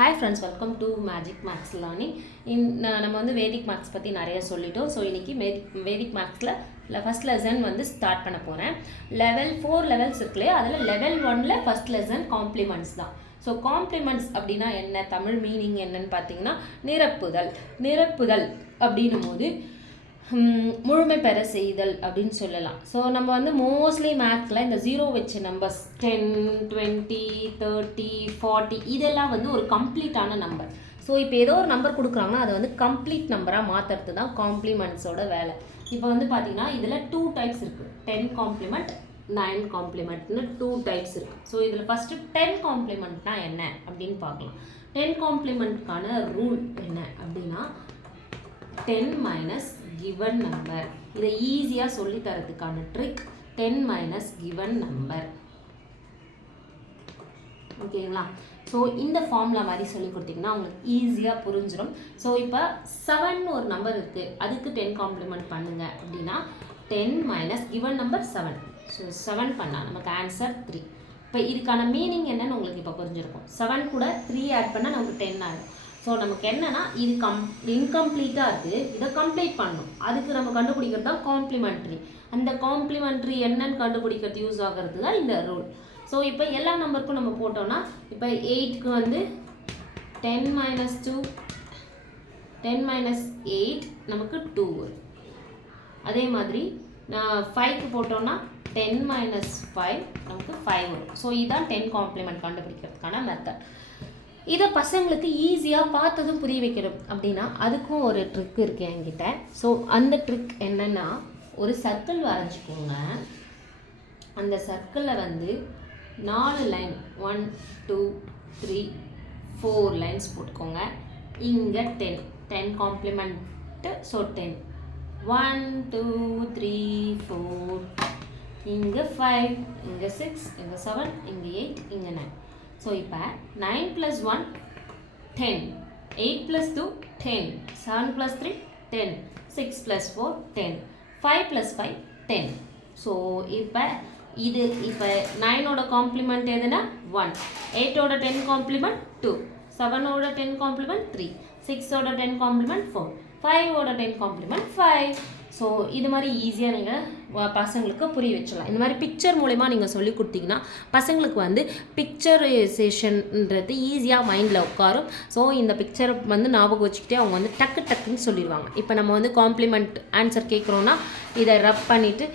Hi friends, welcome to Magic Maths Learning. நம்ம வந்து Vedic Maths பற்றி நிறைய சொல்லிட்டோம். ஸோ இன்றைக்கி Vedic Mathsல ஃபஸ்ட் லெசன் வந்து ஸ்டார்ட் பண்ண போகிறேன். லெவல் 4 லெவல்ஸ் இருக்குல்லையே, அதில் லெவல் 1ல் ஃபஸ்ட் லெசன் காம்ப்ளிமெண்ட்ஸ் தான். ஸோ காம்ப்ளிமெண்ட்ஸ் அப்படின்னா என்ன, தமிழ் மீனிங் என்னன்னு பார்த்தீங்கன்னா நிரப்புதல் அப்படின்னும் போது முழுமை பெற செய்தல் அப்படின்னு சொல்லலாம். ஸோ நம்ம வந்து மோஸ்ட்லி மேத்ஸில் இந்த ஜீரோ வச்ச நம்பர்ஸ் 10, 20, 30, 40 இதெல்லாம் வந்து ஒரு கம்ப்ளீட்டான நம்பர். ஸோ இப்போ ஏதோ ஒரு நம்பர் கொடுக்குறாங்கன்னா அதை வந்து கம்ப்ளீட் நம்பராக மாற்றுறது தான் காம்ப்ளிமெண்ட்ஸோட வேலை. இப்போ வந்து பார்த்தீங்கன்னா இதில் 2 டைப்ஸ் இருக்குது, 10 காம்ப்ளிமெண்ட் 9 காம்ப்ளிமெண்ட்னு 2 டைப்ஸ் இருக்குது. ஸோ இதில் ஃபஸ்ட்டு 10 காம்ப்ளிமெண்ட்னா என்ன அப்படின்னு பார்க்கலாம். 10 காம்ப்ளிமெண்ட்கான ரூல் என்ன அப்படின்னா 10 minus given number. இதை ஈஸியாக சொல்லி தரதுக்கான ட்ரிக் 10 minus given number. ஓகேங்களா? ஸோ இந்த ஃபார்முலா மாதிரி சொல்லி கொடுத்தீங்கன்னா உங்களுக்கு ஈஸியாக புரிஞ்சிடும். ஸோ இப்போ 7 ஒரு நம்பர் இருக்குது, அதுக்கு 10 காம்ப்ளிமெண்ட் பண்ணுங்க அப்படின்னா 10 minus given number 7. ஸோ 7 பண்ணால் நமக்கு ஆன்சர் 3. இப்போ இதுக்கான மீனிங் என்னன்னு உங்களுக்கு இப்போ புரிஞ்சிருக்கும். 7 கூட 3 ஆட் பண்ணால் நமக்கு 10 ஆகும். ஸோ நமக்கு என்னென்னா இது இன்கம்ப்ளீட்டாக இருக்குது, இதை கம்ப்ளீட் பண்ணணும். அதுக்கு நம்ம கண்டுபிடிக்கிறது தான் காம்ப்ளிமெண்ட்ரி. அந்த காம்ப்ளிமெண்ட்ரி என்னன்னு கண்டுபிடிக்கிறது யூஸ் ஆகிறது தான் இந்த ரூல். ஸோ இப்போ எல்லா நம்பருக்கும் நம்ம போட்டோம்னா இப்போ 8க்கு வந்து 10 minus 2, 10 minus 8 நமக்கு 2 வரும். அதே மாதிரி 5க்கு போட்டோம்னா 10 minus 5 நமக்கு 5 வரும். ஸோ இதுதான் 10 காம்ப்ளிமெண்ட் கண்டுபிடிக்கிறதுக்கான மெத்தட். இதை பசங்களுக்கு ஈஸியாக பார்த்ததும் புரிய வைக்கணும் அப்படின்னா அதுக்கும் ஒரு ட்ரிக் இருக்குது என்கிட்ட. ஸோ அந்த ட்ரிக் என்னென்னா, ஒரு சர்க்கிள் வரைஞ்சிக்கோங்க. அந்த சர்க்கிளில் வந்து 4 லைன் 1, 2, 3, 4 லைன்ஸ் போட்டுக்கோங்க. இங்கே 10 காம்ப்ளிமெண்ட்டு. ஸோ 10 1, 2, 3, 4, இங்கே 5, இங்கே 6, இங்கே 7, இங்கே 8, இங்கே 9. ஸோ இப்போ 9 plus 1 10, 8 plus 2 10, 7 plus 3 10, 6 plus 4 10, 5 plus 5 10. So இப்போ இது இப்போ 9ஓட காம்ப்ளிமெண்ட் எதுனா 1, 8ஓட 10 காம்ப்ளிமெண்ட் 2, 7ஓட 10 காம்ப்ளிமெண்ட் 3, 6ஓட 10 காம்ப்ளிமெண்ட் 4, 5ஓட 10 காம்ப்ளிமெண்ட் 5. ஸோ இது மாதிரி ஈஸியாக நீங்கள் பசங்களுக்கு புரிய வச்சிடலாம். இந்த மாதிரி பிக்சர் மூலமா நீங்கள் சொல்லி கொடுத்தீங்கன்னா பசங்களுக்கு வந்து பிக்சரைசேஷன்ன்றது ஈஸியாக மைண்டில் உட்காரும். ஸோ இந்த பிக்சரை வந்து ஞாபகம் வச்சுக்கிட்டே அவங்க வந்து டக்குன்னு சொல்லிடுவாங்க. இப்போ நம்ம வந்து காம்ப்ளிமெண்ட் ஆன்சர் கேட்குறோன்னா இதை ரப் பண்ணிவிட்டு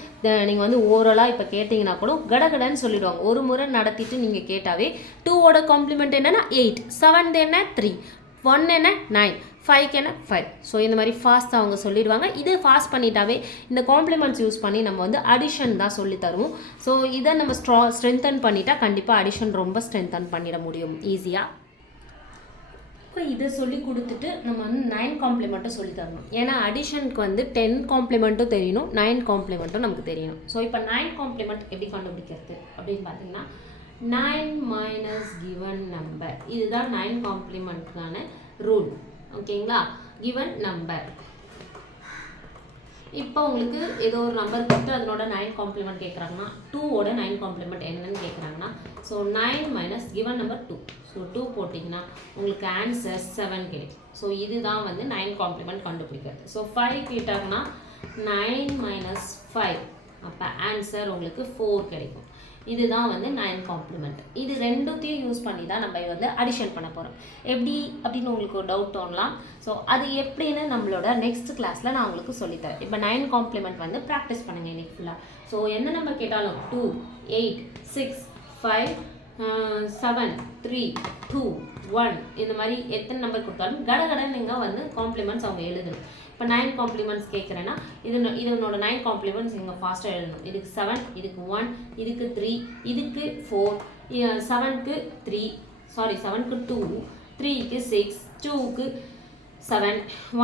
நீங்கள் வந்து ஓரலாக இப்போ கேட்டிங்கன்னா கூட கடகடன்னு சொல்லிடுவாங்க. ஒரு முறை நடத்திட்டு நீங்கள் கேட்டாவே 2ஓட காம்ப்ளிமெண்ட் என்னென்னா 8, 7 என்ன 3, 1 என்ன 9, 5 என்ன 5. ஸோ இந்த மாதிரி ஃபாஸ்ட்டாக அவங்க சொல்லிடுவாங்க. இது ஃபாஸ்ட் பண்ணிட்டாவே இந்த காம்ப்ளிமெண்ட்ஸ் யூஸ் பண்ணி நம்ம வந்து அடிஷன் தான் சொல்லி தருவோம். ஸோ இதை நம்ம ஸ்ட்ரென்தன் பண்ணிட்டா கண்டிப்பாக அடிஷன் ரொம்ப ஸ்ட்ரென்தன் பண்ணிட முடியும் ஈஸியாக. இப்போ இதை சொல்லி கொடுத்துட்டு நம்ம வந்து 9 காம்ப்ளிமெண்ட்டும் சொல்லி தரணும். ஏன்னா அடிஷனுக்கு வந்து 10 காம்ப்ளிமெண்ட்டும் தெரியணும், 9 காம்ப்ளிமெண்ட்டும் நமக்கு தெரியணும். ஸோ இப்போ 9 காம்ப்ளிமெண்ட் எப்படி கண்டுபிடிக்கிறது அப்படின்னு பார்த்தீங்கன்னா 9 minus given number. இதுதான் 9 காம்ப்ளிமெண்ட்கான ரூல். ஓகேங்களா? given number. இப்போ உங்களுக்கு ஏதோ ஒரு நம்பர் கொடுத்து அதனோட 9 காம்ப்ளிமெண்ட் கேட்குறாங்கன்னா 2ஓட 9 காம்ப்ளிமெண்ட் என்னன்னு கேட்குறாங்கன்னா so 9 minus given number 2. So 2 போட்டிங்கன்னா உங்களுக்கு ஆன்சர் 7 கிடைக்கும். ஸோ இதுதான் வந்து 9 காம்ப்ளிமெண்ட் கண்டுபிடிக்கிறது. ஸோ 5 கேட்டாங்கன்னா 9 minus 5, அப்போ ஆன்சர் உங்களுக்கு 4 கிடைக்கும். இதுதான் வந்து 9 காம்ப்ளிமெண்ட். இது ரெண்டுத்தையும் யூஸ் பண்ணி தான் நம்ம வந்து அடிஷன் பண்ண போகிறோம். எப்படி அப்படின்னு உங்களுக்கு ஒரு டவுட் தோணலாம். ஸோ அது எப்படின்னு நம்மளோட நெக்ஸ்ட் கிளாஸில் நான் உங்களுக்கு சொல்லித்தரேன். இப்போ 9 காம்ப்ளிமெண்ட் வந்து ப்ராக்டிஸ் பண்ணுங்கள் இன்னைக்கு ஃபுல்லாக. ஸோ என்ன நம்பர் கேட்டாலும் 2, 8, 6, 5, 7, 3, 2, 1 இந்த மாதிரி எத்தனை நம்பர் கொடுத்தாலும் கடகடன் நீங்கள் வந்து காம்ப்ளிமெண்ட்ஸ் அவங்க எழுதணும். இப்போ 9 காம்ப்ளிமெண்ட்ஸ் கேட்குறேன்னா இதனோட 9 காம்ப்ளிமெண்ட்ஸ் நீங்கள் ஃபாஸ்ட்டாக எழுதணும். இதுக்கு 7, இதுக்கு 1, இதுக்கு 3, இதுக்கு 4, 7க்கு 3, 7க்கு 2, 3க்கு 6, 2க்கு 7,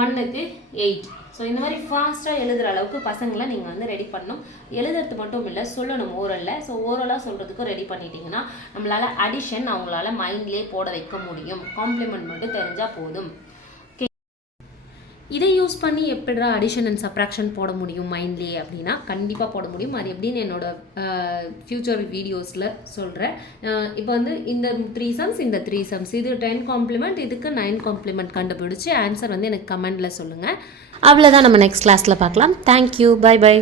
1க்கு 8. ஸோ இந்த மாதிரி ஃபாஸ்ட்டாக எழுதுகிற அளவுக்கு பசங்களை நீங்கள் வந்து ரெடி பண்ணணும். எழுதுறது மட்டும் இல்லை, சொல்லணும் ஓரலில். ஸோ ஓரலாக சொல்கிறதுக்கும் ரெடி பண்ணிட்டீங்கன்னா நம்மளால் அடிஷன் அவங்களால மைண்ட்லேயே போட வைக்க முடியும். காம்ப்ளிமெண்ட் மட்டும் தெரிஞ்சால் போதும். இதை யூஸ் பண்ணி எப்படிடா அடிஷன் அண்ட் சப்ராக்ஷன் போட முடியும் மைண்ட்லேயே அப்படின்னா கண்டிப்பாக போட முடியும். அது எப்படின்னு என்னோட ஃப்யூச்சர் வீடியோஸில் சொல்கிறேன். இப்போ வந்து இந்த 3 sums இந்த 3 sums இது 10 காம்ப்ளிமெண்ட், இதுக்கு 9 காம்ப்ளிமெண்ட் கண்டுபிடிச்சி ஆன்சர் வந்து எனக்கு கமெண்டில் சொல்லுங்கள். அவ்வளோதான், நம்ம நெக்ஸ்ட் கிளாஸில் பார்க்கலாம். Thank you, bye by.